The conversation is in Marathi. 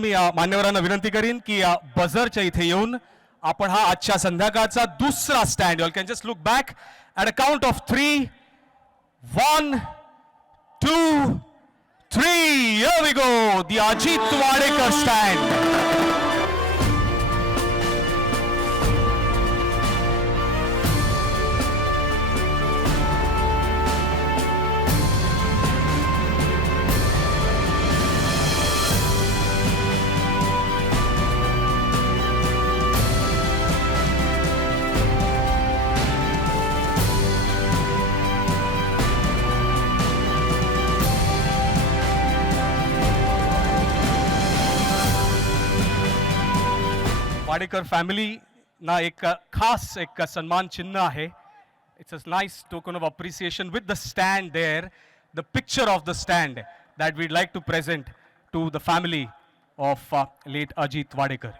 मी मान्यवरांना विनंती करीन की बझरच्या इथे येऊन आपण हा आजच्या संध्याकाळचा दुसरा stand you can just look back at a count of 3 1 2 3 here we go the Ajit Wadekar stand. Wadekar family ना एक खास एक सन्मान चिन्ह आहे. It's a nice token of appreciation with the stand there, the picture of the stand that we'd like to present to the family of late Ajit Wadekar.